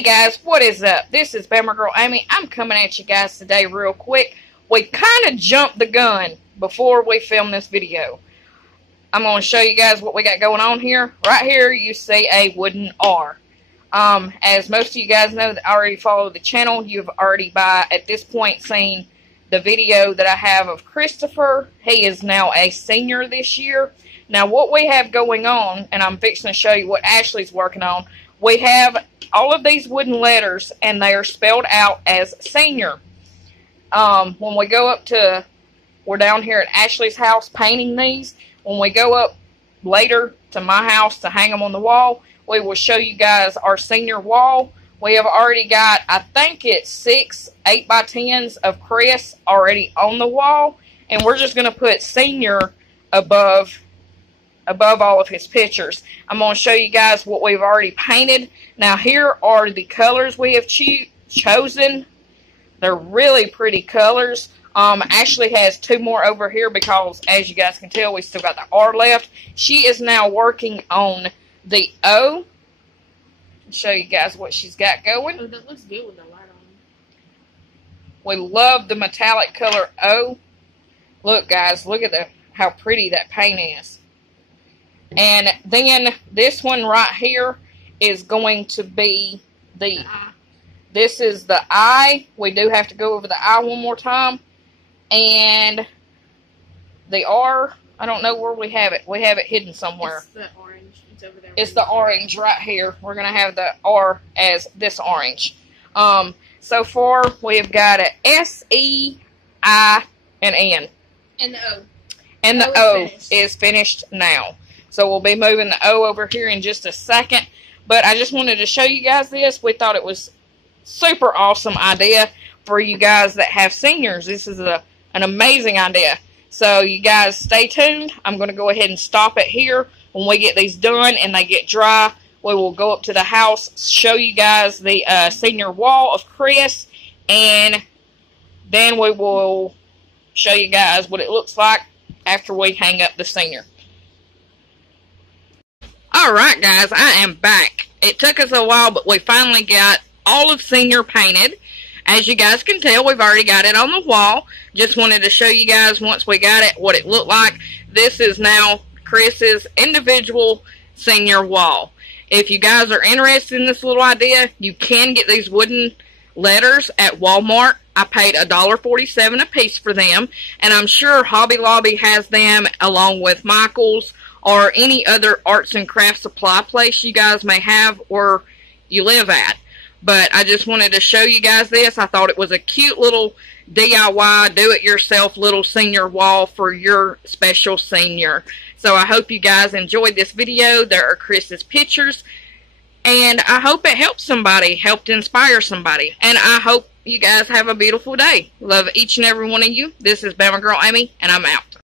Hey guys, what is up? This is Bama Girl Amy. I'm coming at you guys today real quick. We kind of jumped the gun before we filmed this video. I'm going to show you guys what we got going on here. Right here you see a wooden R. As most of you guys know that already follow the channel, you've already at this point seen the video that I have of Christopher. He is now a senior this year. Now what we have going on, and I'm fixing to show you what Ashley's working on, we have all of these wooden letters, and they are spelled out as senior. When we go up to, we're down here at Ashley's house painting these. When we go up later to my house to hang them on the wall, we will show you guys our senior wall. We have already got, I think it's 6 8x10s of Chris already on the wall, and we're just going to put senior above all of his pictures. I'm going to show you guys what we've already painted. Now here are the colors we have chosen. They're really pretty colors. Ashley has 2 more over here because, as you guys can tell, we still got the R left. She is now working on the O. I'll show you guys what she's got going. Oh, that looks good with the light on. We love the metallic color O. Look guys, look at how pretty that paint is. And then this one right here is going to be this is the I. We do have to go over the I one more time. And the R, I don't know where we have it. We have it hidden somewhere. It's the orange. It's over there. It's the orange right here. We're going to have the R as this orange. So far, we've got a S, E, I, and N. And the O. And the O is finished now. So we'll be moving the O over here in just a second. But I just wanted to show you guys this. We thought it was super awesome idea for you guys that have seniors. This is an amazing idea. So you guys stay tuned. I'm going to go ahead and stop it here. When we get these done and they get dry, we will go up to the house, show you guys the senior wall of Chris, and then we will show you guys what it looks like after we hang up the senior. Alright guys, I am back. It took us a while, but we finally got all of senior painted. As you guys can tell, we've already got it on the wall. Just wanted to show you guys once we got it what it looked like. This is now Chris's individual senior wall. If you guys are interested in this little idea, you can get these wooden letters at Walmart. I paid $1.47 a piece for them, and I'm sure Hobby Lobby has them along with Michael's or any other arts and crafts supply place you guys may have or you live at. But I just wanted to show you guys this. I thought it was a cute little DIY, do-it-yourself little senior wall for your special senior. So I hope you guys enjoyed this video. There are Chris's pictures. And I hope it helped somebody, helped inspire somebody. And I hope you guys have a beautiful day. Love each and every one of you. This is Bama Girl Amy, and I'm out.